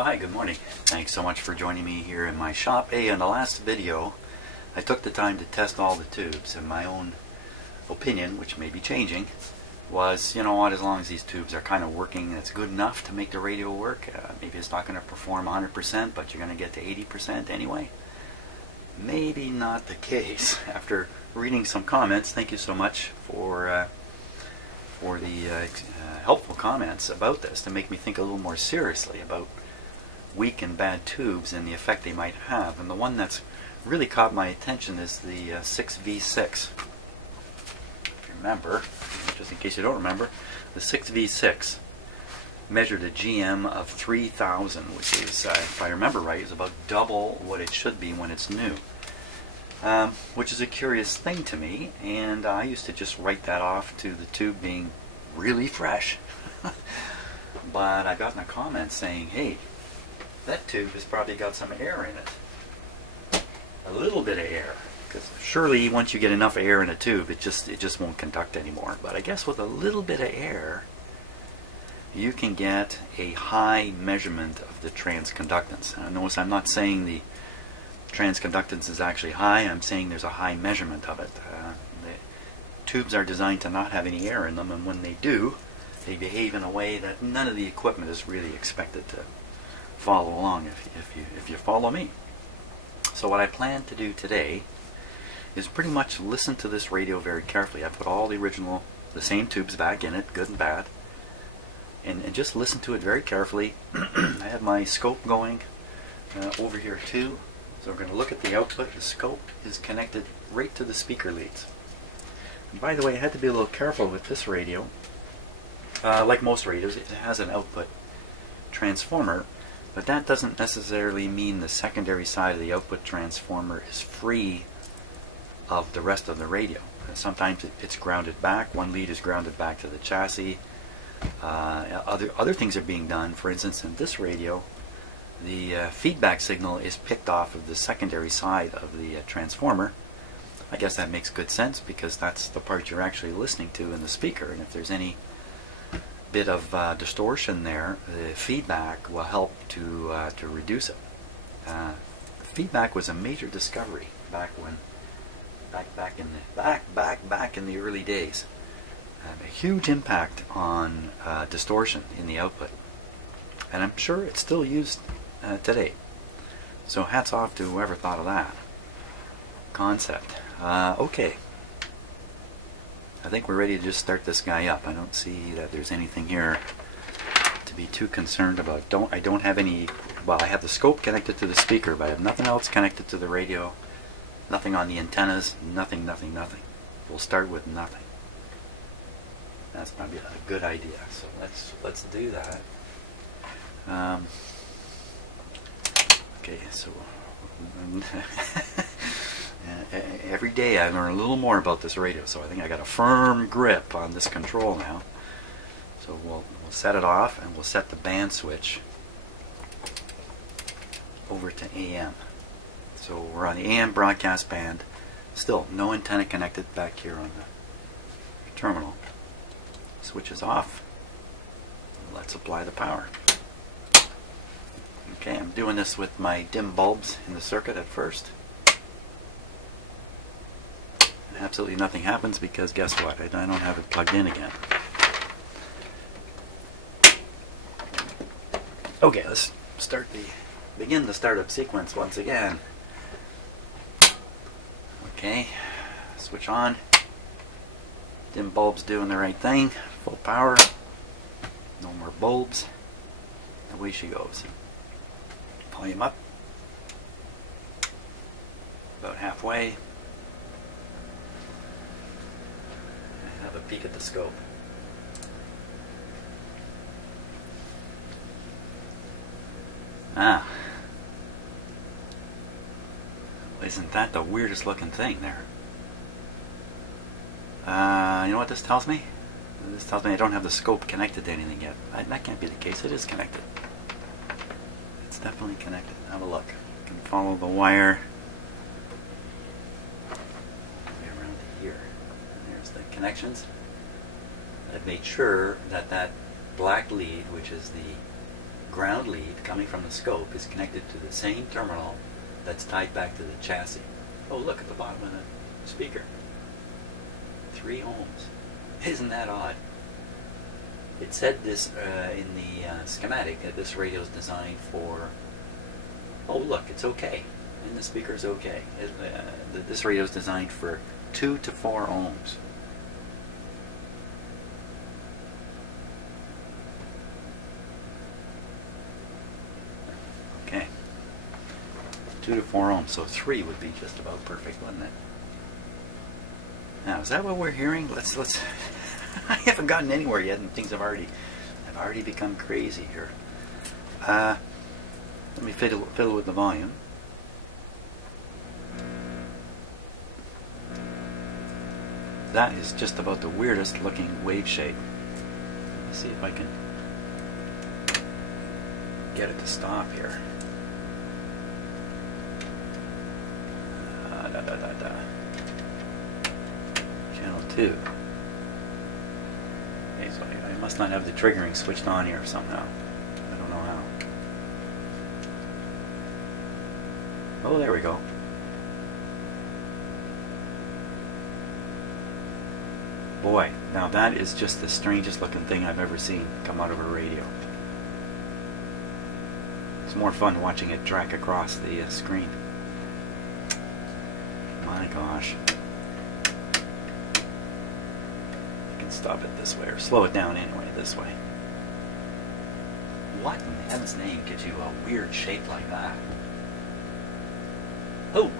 Well, hi, good morning. Thanks so much for joining me here in my shop. Hey, in the last video, I took the time to test all the tubes, and my own opinion, which may be changing, was, you know what, as long as these tubes are kind of working, it's good enough to make the radio work. Maybe it's not going to perform 100%, but you're going to get to 80% anyway. Maybe not the case. After reading some comments, thank you so much for the helpful comments about this to make me think a little more seriously about weak and bad tubes and the effect they might have. And the one that's really caught my attention is the 6V6. If you remember, just in case you don't remember, the 6V6 measured a GM of 3000, which is, if I remember right, is about double what it should be when it's new. Which is a curious thing to me, and I used to just write that off to the tube being really fresh. But I got in a comment saying, hey, that tube has probably got some air in it. A little bit of air. Because surely once you get enough air in a tube, it just won't conduct anymore. But I guess with a little bit of air, you can get a high measurement of the transconductance. And notice I'm not saying the transconductance is actually high, I'm saying there's a high measurement of it. The tubes are designed to not have any air in them, and when they do, they behave in a way that none of the equipment is really expected to follow along if you follow me. So what I plan to do today is pretty much listen to this radio very carefully. I put all the same tubes back in it, good and bad, and just listen to it very carefully. I have my scope going over here too. So we're going to look at the output. The scope is connected right to the speaker leads. And by the way, I had to be a little careful with this radio. Like most radios, it has an output transformer, but that doesn't necessarily mean the secondary side of the output transformer is free of the rest of the radio. Sometimes it's grounded back. One lead is grounded back to the chassis. Other things are being done. For instance, in this radio, the feedback signal is picked off of the secondary side of the transformer. I guess that makes good sense because that's the part you're actually listening to in the speaker, and if there's any bit of distortion there, the feedback will help to reduce it. Feedback was a major discovery back in the early days. A huge impact on distortion in the output, and I'm sure it's still used today. So hats off to whoever thought of that concept. Okay, I think we're ready to just start this guy up. I don't see that there's anything here to be too concerned about. I don't have any, well, I have the scope connected to the speaker, but I have nothing else connected to the radio, nothing on the antennas, nothing. We'll start with nothing. That's probably a good idea. So let's do that. Okay, so every day I learn a little more about this radio, so I think I got a firm grip on this control now. So we'll set it off, and we'll set the band switch over to AM. So we're on the AM broadcast band. Still no antenna connected back here on the terminal. Switch is off. Let's apply the power. Okay, I'm doing this with my dim bulbs in the circuit at first. And absolutely nothing happens because guess what? I don't have it plugged in again. Okay, let's begin the startup sequence once again. Okay, switch on. Dim bulbs doing the right thing. Full power. No more bulbs. Away she goes. Volume up. About halfway. And have a peek at the scope. Ah. Isn't that the weirdest looking thing there? You know what this tells me? This tells me I don't have the scope connected to anything yet. That can't be the case. It is connected. It's definitely connected. Have a look. You can follow the wire around here. And there's the connections. I've made sure that that black lead, which is the ground lead coming from the scope is connected to the same terminal that's tied back to the chassis. Oh, look at the bottom of the speaker. 3 ohms. Isn't that odd? It said this in the schematic that this radio is designed for... Oh, look, it's okay. And the speaker's okay. This radio is designed for 2 to 4 ohms. Okay. 2 to 4 ohms, so 3 would be just about perfect, wouldn't it? Now, is that what we're hearing? Let's. I haven't gotten anywhere yet, and things have already become crazy here. Let me fiddle with the volume. That is just about the weirdest looking wave shape. Let's see if I can get it to stop here. Channel 2. Okay, so I must not have the triggering switched on here somehow. I don't know how. Oh, there we go. Boy, now that is just the strangest looking thing I've ever seen come out of a radio. It's more fun watching it track across the screen. My gosh. I can stop it this way, or slow it down anyway, this way. What in heaven's name gives you a weird shape like that? Oh!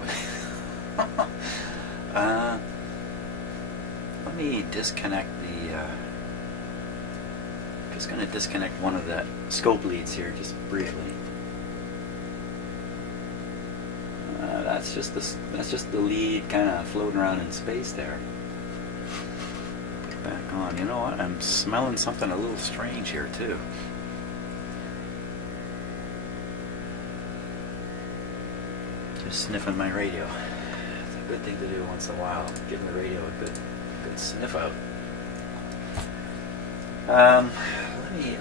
Let me disconnect the... just going to disconnect one of the scope leads here, just briefly. That's just the lead kind of floating around in space there. Put it back on. You know what? I'm smelling something a little strange here too. Just sniffing my radio. It's a good thing to do once in a while. Giving the radio a good sniff out. Let me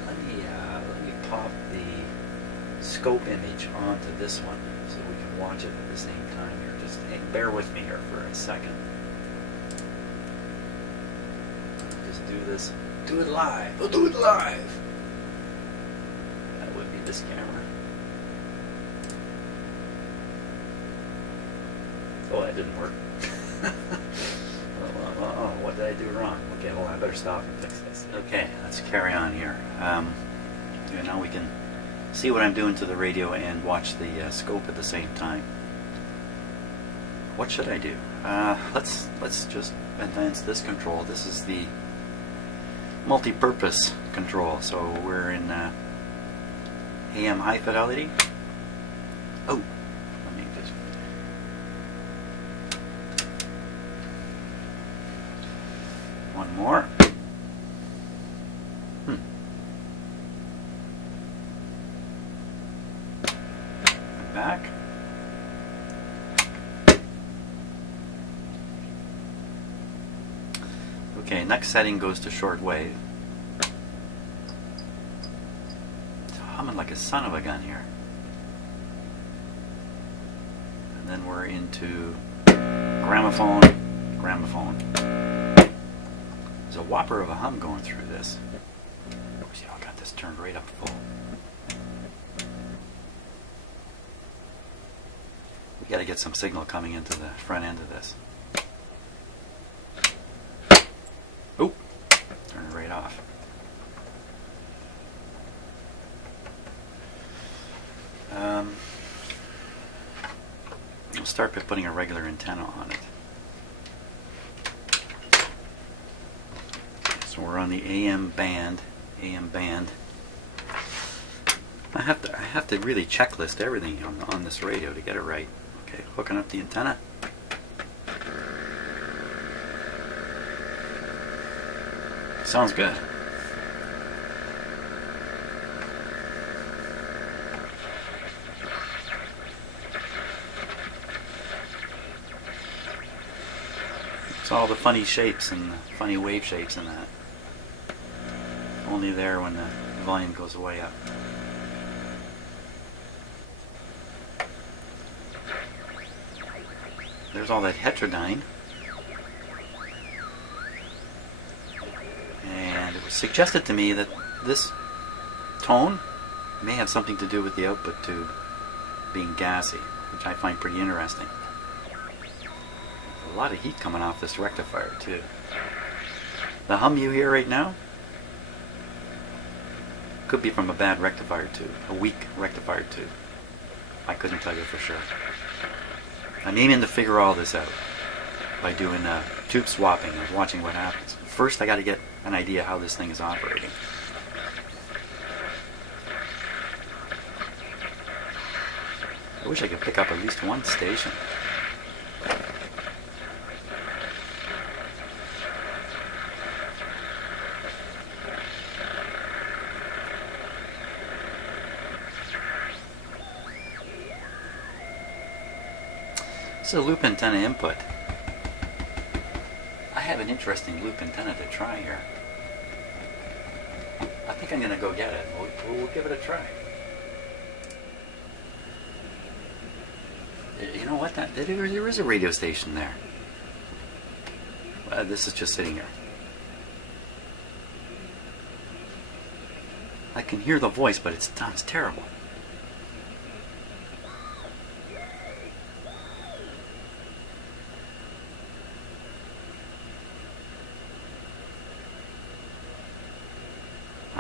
pop the scope image onto this one so we can watch it at the same time here. Just bear with me here for a second. Just do this. Do it live. We'll do it live. That would be this camera. Oh, that didn't work. What did I do wrong? Okay, well, I better stop and fix this. Okay, let's carry on here. Now we can see what I'm doing to the radio and watch the scope at the same time. What should I do? Let's just advance this control. This is the multi-purpose control. So we're in AM high fidelity. Oh, let me just... One more. Back. Okay, next setting goes to shortwave. It's humming like a son of a gun here. And then we're into gramophone. There's a whopper of a hum going through this. See, I got this turned right up full. We got to get some signal coming into the front end of this. Oh, turn it right off. We'll start by putting a regular antenna on it. So we're on the AM band. I have to really checklist everything on this radio to get it right. Okay, hooking up the antenna. Sounds good. It's all the funny shapes and the funny wave shapes and that. Only there when the volume goes way up. there's all that heterodyne. And it was suggested to me that this tone may have something to do with the output tube being gassy, which I find pretty interesting. There's a lot of heat coming off this rectifier too. The hum you hear right now could be from a bad rectifier tube, a weak rectifier tube. I couldn't tell you for sure. I'm aiming to figure all this out by doing tube swapping and watching what happens. First I got to get an idea how this thing is operating. I wish I could pick up at least one station. This is a loop antenna input. I have an interesting loop antenna to try here. I think I'm going to go get it. We'll give it a try. You know what? There is a radio station there. This is just sitting here. I can hear the voice, but it sounds terrible.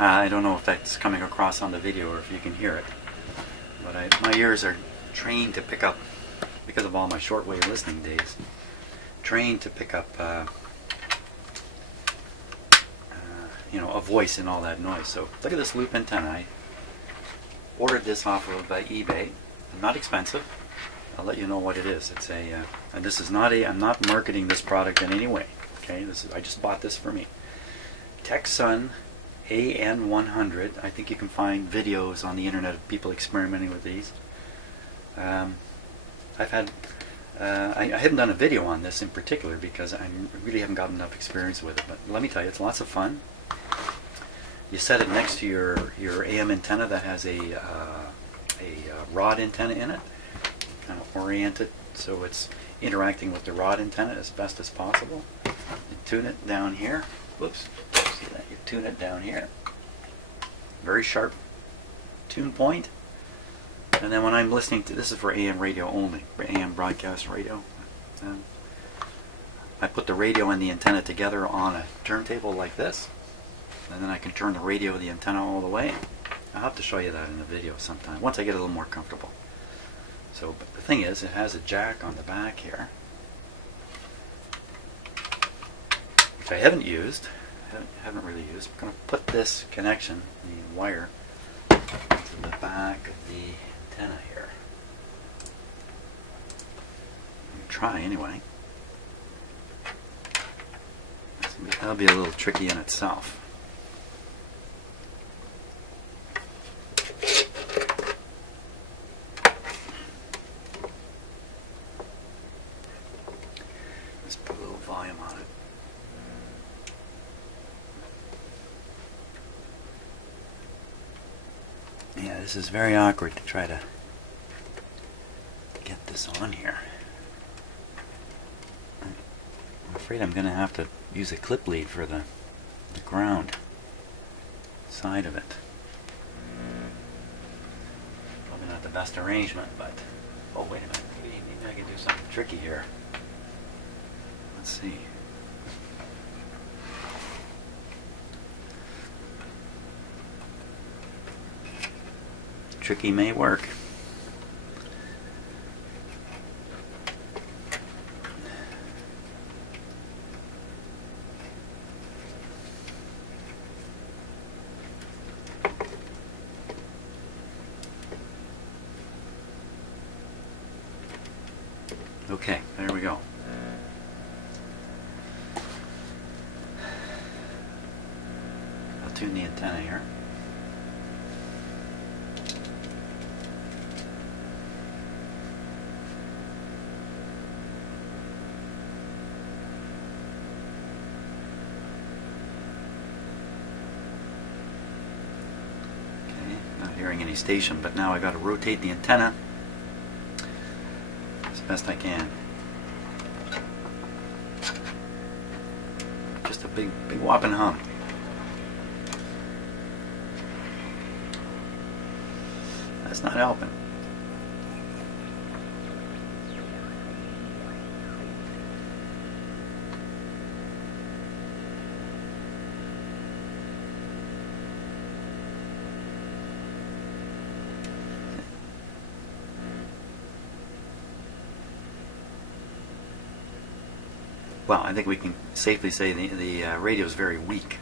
I don't know if that's coming across on the video or if you can hear it, but my ears are trained to pick up, because of all my shortwave listening days, trained to pick up you know, a voice and all that noise. So look at this loop antenna. I ordered this off of eBay. Not expensive. I'll let you know what it is. It's a and this is not I'm not marketing this product in any way. Okay, I just bought this for me. Texsun AN100. I think you can find videos on the internet of people experimenting with these. I haven't done a video on this in particular because I really haven't got enough experience with it. But let me tell you, it's lots of fun. You set it next to your AM antenna that has a rod antenna in it, kind of orient it so it's interacting with the rod antenna as best as possible. You tune it down here. Whoops. See that? You tune it down here. Very sharp tune point. And then when I'm listening to, this is for AM radio only, for AM broadcast radio. I put the radio and the antenna together on a turntable like this, and then I can turn the radio and the antenna all the way. I'll have to show you that in a video sometime, once I get a little more comfortable. So, but the thing is, it has a jack on the back here, which I haven't used. Haven't really used. I'm going to put this connection, the wire, into the back of the antenna here. Try anyway. That'll be a little tricky in itself. Let's put a little volume on it. Yeah, this is very awkward to try to get this on here. I'm afraid I'm going to have to use a clip lead for the ground side of it. Probably not the best arrangement, but oh, wait a minute, maybe I can do something tricky here. Let's see. Tricky may work. Okay, there we go. I'll tune the antenna here. Not hearing any station, but now I got to rotate the antenna as best I can. just a big whopping hum. That's not helping. Well, I think we can safely say the radio is very weak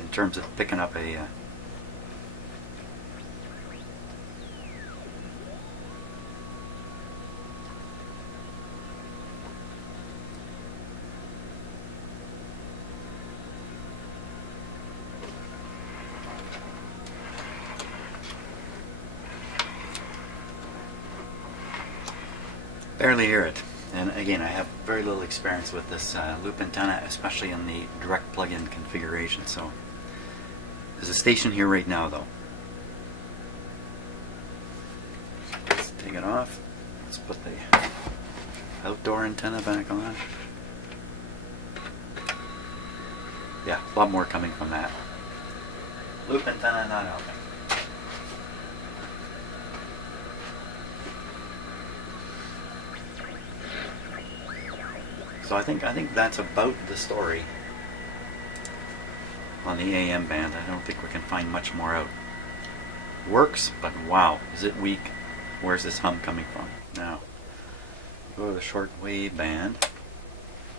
in terms of picking up a barely hear it. And again, I have very little experience with this loop antenna, especially in the direct plug-in configuration. So there's a station here right now though. Let's take it off. Let's put the outdoor antenna back on. Yeah, a lot more coming from that. Loop antenna not helping. So I think that's about the story on the AM band. I don't think we can find much more out. Works, but wow, is it weak? Where's this hum coming from? Now, go to the shortwave band.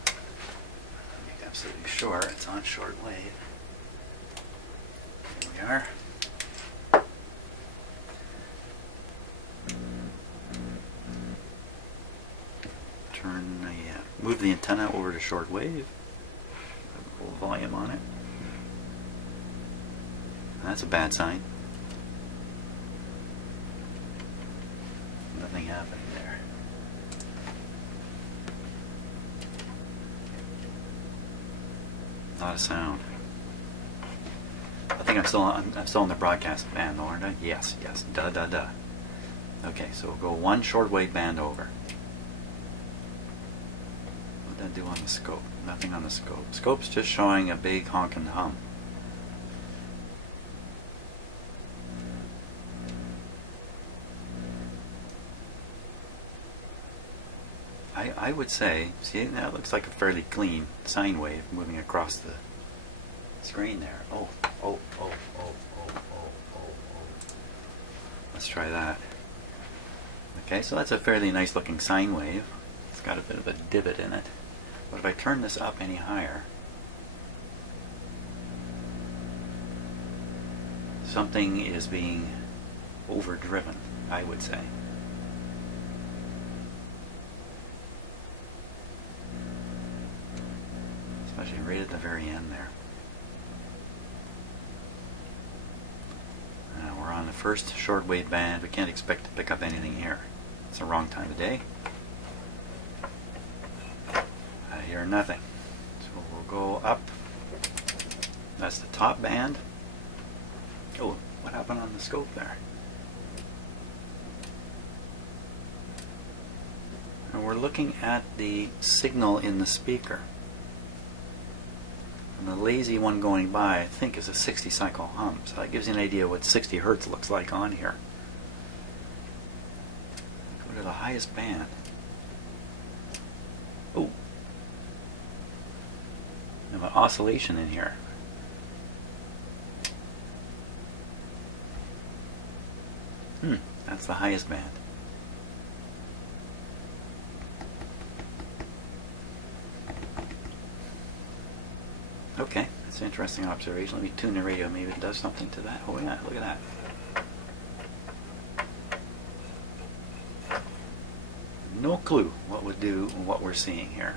Make absolutely sure it's on shortwave. Here we are. Move the antenna over to shortwave. Full volume on it. That's a bad sign. Nothing happening there. Not a sound. I think I'm still on the broadcast band, though, aren't I? Yes, yes. Duh, duh, duh. Okay, so we'll go one shortwave band over. What did that do on the scope? Nothing on the scope. Scope's just showing a big honking hum. I would say, see, that looks like a fairly clean sine wave moving across the screen there. Oh. Let's try that. Okay, so that's a fairly nice looking sine wave. It's got a bit of a divot in it. But if I turn this up any higher, something is being overdriven, I would say. Especially right at the very end there. We're on the first shortwave band. We can't expect to pick up anything here. It's the wrong time of day. I hear nothing. So we'll go up. That's the top band. Oh, what happened on the scope there? And we're looking at the signal in the speaker. And the lazy one going by, I think, is a 60 cycle hum. So that gives you an idea what 60 hertz looks like on here. Go to the highest band. Oh, we have an oscillation in here. That's the highest band. Okay, that's an interesting observation. Let me tune the radio. Maybe it does something to that. Oh yeah, look at that. No clue what would do what we're seeing here.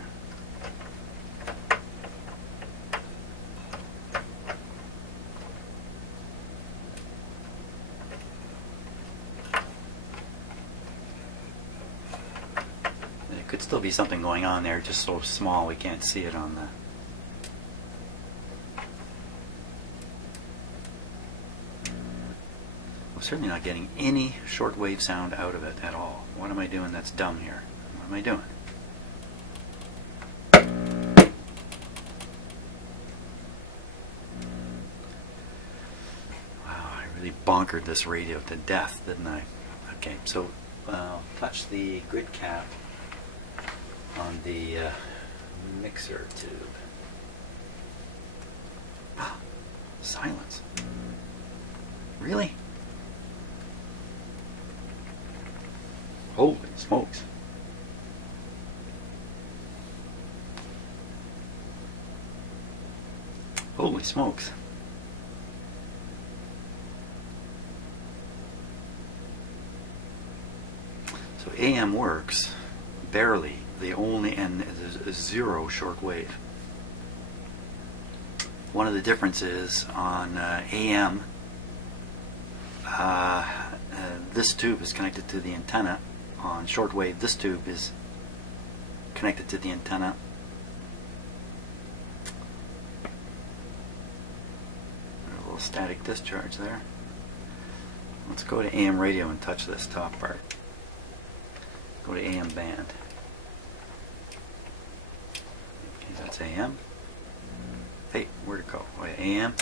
There could still be something going on there, just so small we can't see it on the... Certainly not getting any shortwave sound out of it at all. What am I doing that's dumb here? What am I doing? really bonkered this radio to death, didn't I? Okay, so touch the grid cap on the mixer tube. Ah, silence. Really? Holy smokes. Holy smokes. So AM works barely. The only, and there's zero shortwave. One of the differences on AM, this tube is connected to the antenna. On shortwave, this tube is connected to the antenna. A little static discharge there. Let's go to AM radio and touch this top part. Go to AM band. Okay, that's AM. Hey, where'd it go? Oh, yeah, AM.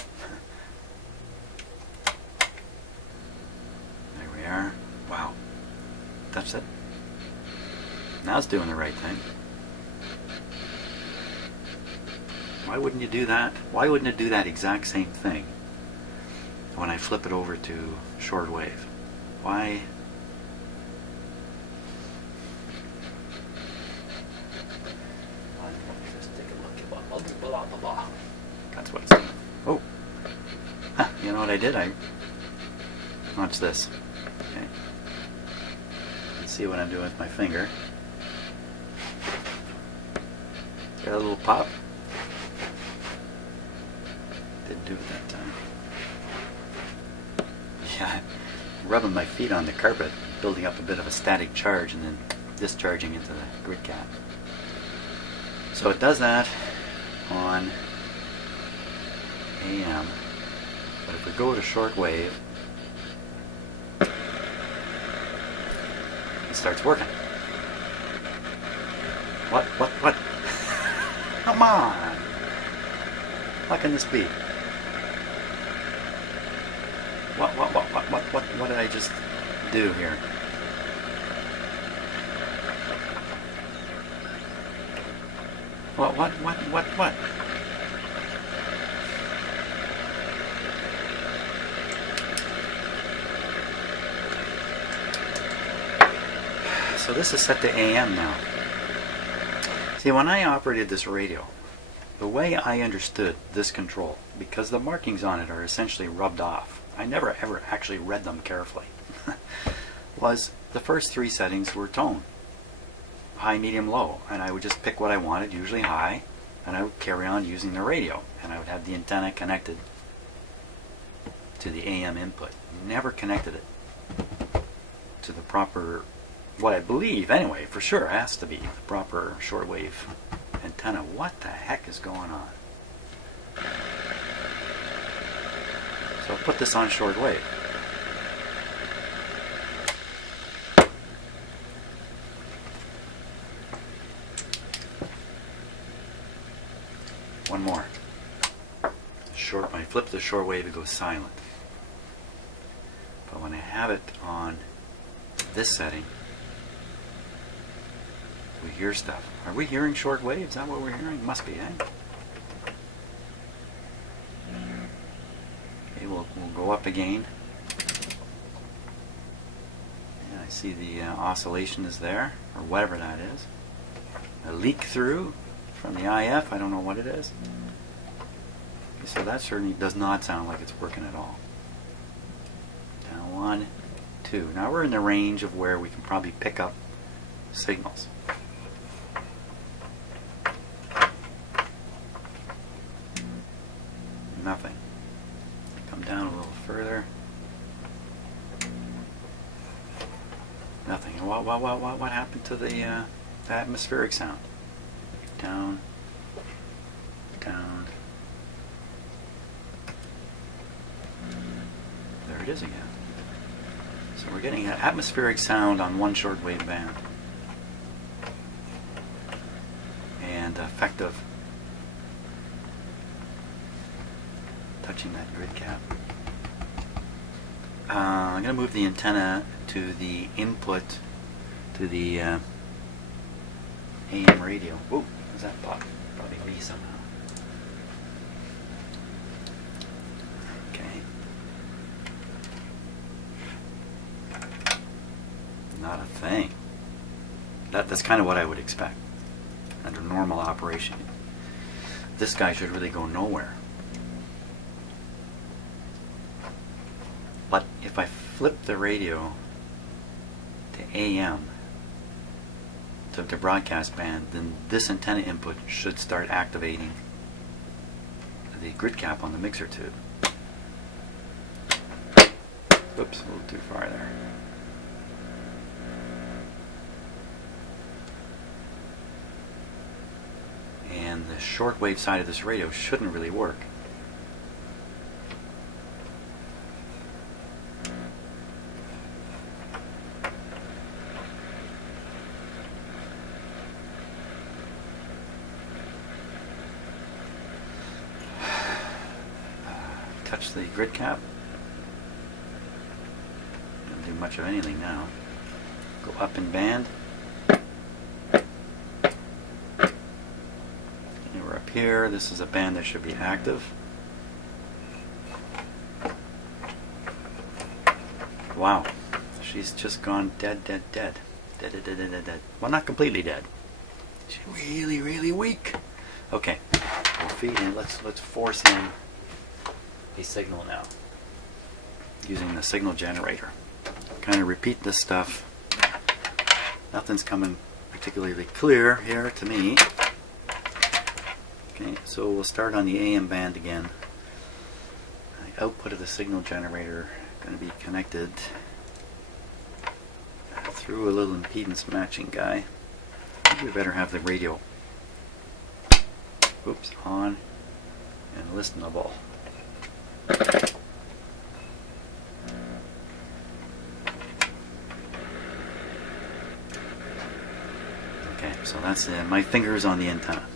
There we are. Wow. Touch it. Now it's doing the right thing. Why wouldn't you do that? Why wouldn't it do that exact same thing when I flip it over to shortwave? Why? Just take a look at blah, blah, blah. That's what it's doing. Oh, huh, you know what I did? I watch this. Okay, let's see what I'm doing with my finger. Got a little pop. Didn't do it that time. Yeah, rubbing my feet on the carpet, building up a bit of a static charge and then discharging into the grid cap. So it does that on AM, but if we go to shortwave, it starts working. What? Come on! How can this be? What did I just do here? What? So this is set to AM now. See, when I operated this radio, the way I understood this control, because the markings on it are essentially rubbed off, I never ever actually read them carefully, was the first three settings were tone. High, medium, low. And I would just pick what I wanted, usually high, and I would carry on using the radio. And I would have the antenna connected to the AM input. Never connected it to the proper, what I believe, anyway, for sure has to be the proper shortwave antenna. What the heck is going on? So I'll put this on shortwave. One more. When I flip the shortwave, it goes silent. But when I have it on this setting, we hear stuff. Are we hearing shortwave? Is that what we're hearing? Must be, eh? Okay, we'll go up again. And I see the oscillation is there, or whatever that is. A leak through from the IF, I don't know what it is. Okay, so that certainly does not sound like it's working at all. Down 1, 2. Now we're in the range of where we can probably pick up signals. Nothing. Come down a little further. Nothing. What happened to the atmospheric sound? Down, down. There it is again. So we're getting an atmospheric sound on one shortwave band. And effective touching that grid cap. I'm going to move the antenna to the input to the AM radio. Whoa, what's that pop? Probably me somehow. Okay. Not a thing. That's kind of what I would expect under normal operation. This guy should really go nowhere. But if I flip the radio to AM, to the broadcast band, then this antenna input should start activating the grid cap on the mixer tube. Oops, a little too far there. And the shortwave side of this radio shouldn't really work. Touch the grid cap. Don't do much of anything now. Go up in band. And we're up here. This is a band that should be active. Wow. She's just gone dead, dead, dead. Dead, dead, dead, dead, dead, dead. Well, not completely dead. She's really, really weak. Okay. We'll feed in. Let's force in a signal now using the signal generator. Kind of repeat this stuff. Nothing's coming particularly clear here to me. Okay, so we'll start on the AM band again. The output of the signal generator going to be connected through a little impedance matching guy. We better have the radio, oops, on and listenable. Okay, so that's my fingers on the antenna.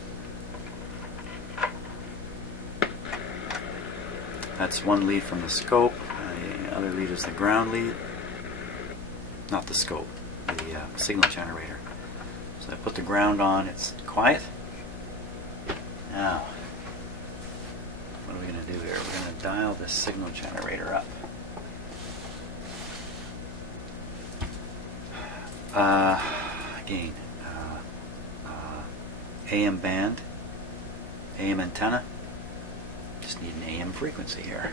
That's one lead from the scope. The other lead is the ground lead. Not the scope, the signal generator. So I put the ground on, it's quiet. Now, what are we going to do here? We're going to dial the signal generator up. Again, AM band, AM antenna. Just need an AM frequency here.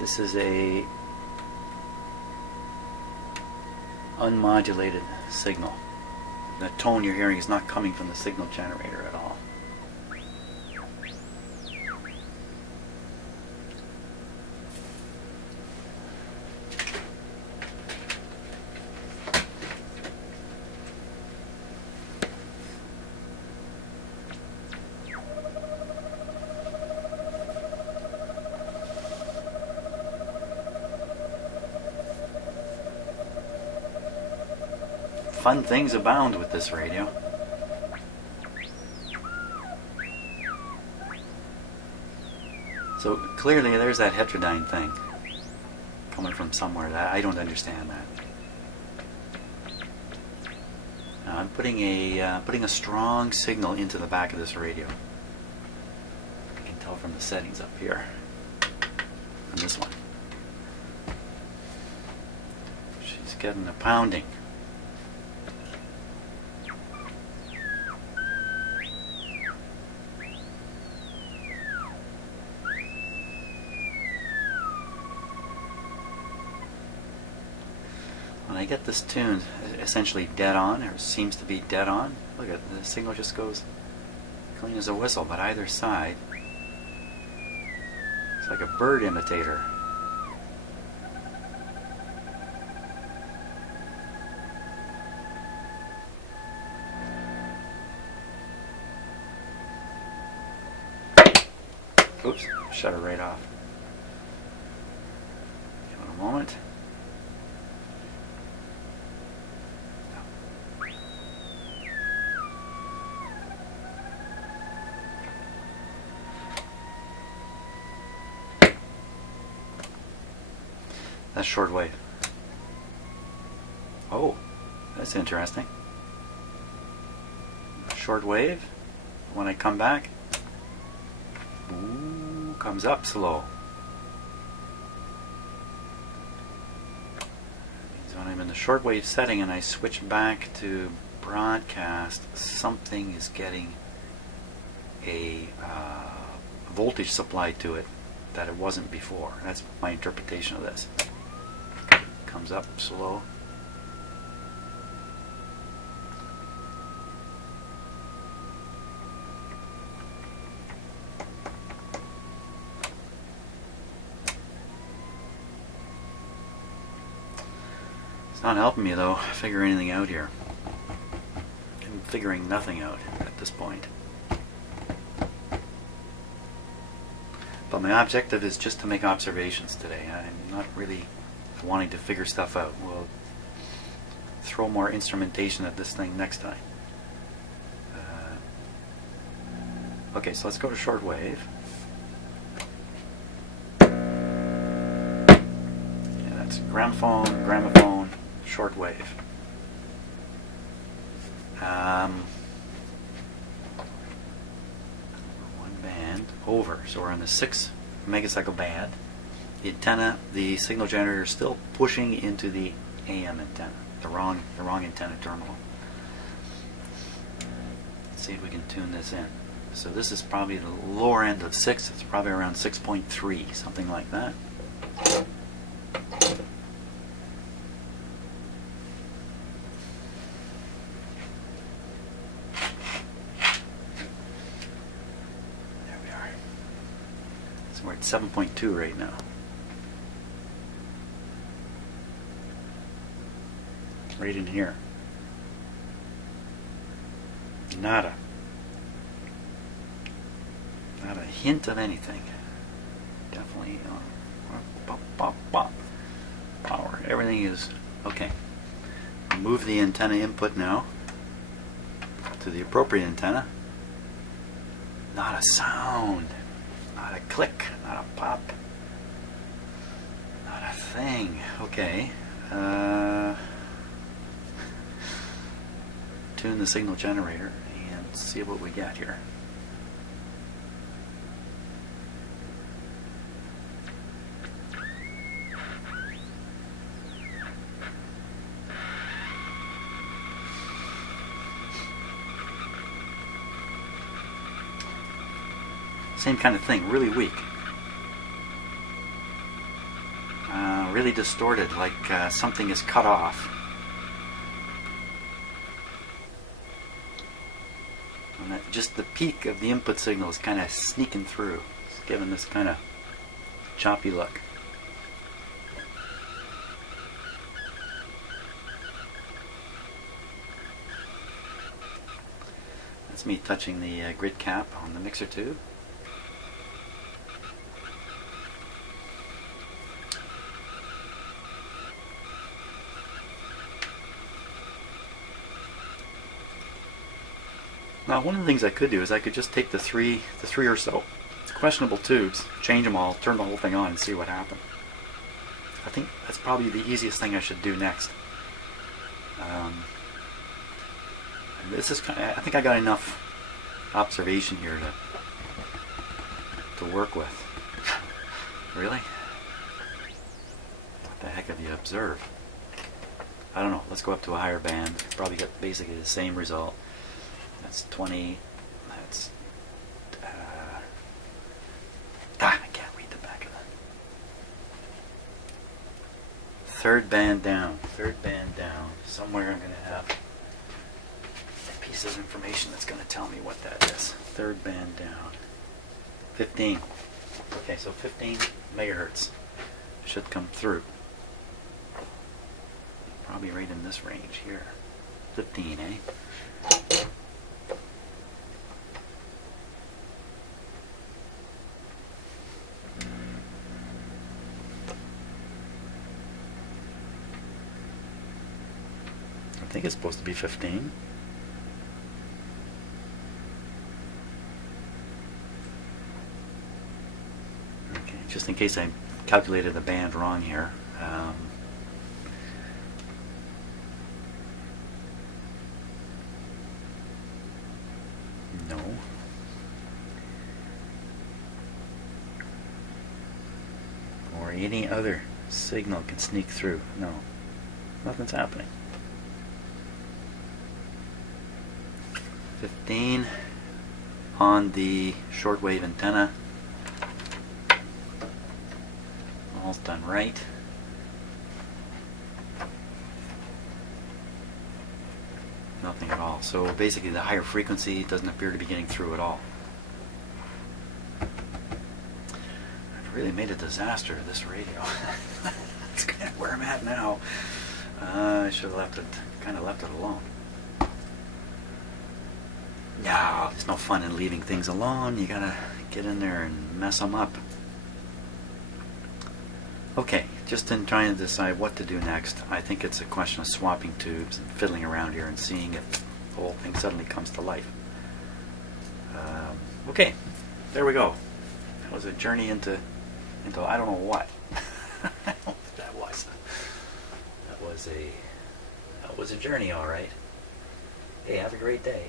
This is a unmodulated signal. The tone you're hearing is not coming from the signal generator at all. Fun things abound with this radio. So clearly there's that heterodyne thing coming from somewhere. That I don't understand that. Now I'm putting a strong signal into the back of this radio. I can tell from the settings up here on this one. She's getting a pounding. When I get this tuned essentially dead on, or seems to be dead on, look at the signal just goes clean as a whistle, but either side it's like a bird imitator. Oops, shut it right off. Give it a moment. That's shortwave. Oh, that's interesting. Shortwave. When I come back, ooh, comes up slow. Means when I'm in the shortwave setting and I switch back to broadcast, something is getting a voltage supply to it that it wasn't before. That's my interpretation of this. Comes up slow. It's not helping me though, figure anything out here. I'm figuring nothing out at this point. But my objective is just to make observations today. I'm not really wanting to figure stuff out. We'll throw more instrumentation at this thing next time. Okay, so let's go to shortwave. Yeah, that's gramophone, shortwave. One band over, so we're on the 6 megacycle band. The antenna, the signal generator is still pushing into the AM antenna, the wrong antenna terminal. Let's see if we can tune this in. So this is probably the lower end of 6. It's probably around 6.3, something like that. There we are. So we're at 7.2 right now. Right in here. Nada. Not a hint of anything. Definitely power. Everything is okay. Move the antenna input now to the appropriate antenna. Not a sound. Not a click. Not a pop. Not a thing. Okay. Tune the signal generator and see what we get here. Same kind of thing, really weak. Really distorted, like something is cut off. And just the peak of the input signal is kind of sneaking through. It's giving this kind of choppy look. That's me touching the grid cap on the mixer tube. Now, one of the things I could do is I could just take the three or so questionable tubes, change them all, turn the whole thing on, and see what happened. I think that's probably the easiest thing I should do next. This is kind of, I think I got enough observation here to work with. Really? What the heck have you observed? I don't know. Let's go up to a higher band. Probably get basically the same result. That's 20. That's I can't read the back of that. Third band down. Third band down. Somewhere I'm going to have a piece of information that's going to tell me what that is. Third band down. 15. Okay, so 15 megahertz should come through. Probably right in this range here. 15, eh? I think it's supposed to be 15. Okay, just in case I calculated the band wrong here. or any other signal can sneak through. No, nothing's happening. 15 on the shortwave antenna. All's done right. Nothing at all. So basically the higher frequency doesn't appear to be getting through at all. I've really made a disaster of this radio. That's kind of where I'm at now. I should have kind of left it alone. No, there's no fun in leaving things alone. You gotta get in there and mess them up. Okay, just in trying to decide what to do next, I think it's a question of swapping tubes and fiddling around here and seeing if the whole thing suddenly comes to life. Okay, there we go. That was a journey into I don't know what. I don't know what that was. That was a journey, all right. Hey, have a great day.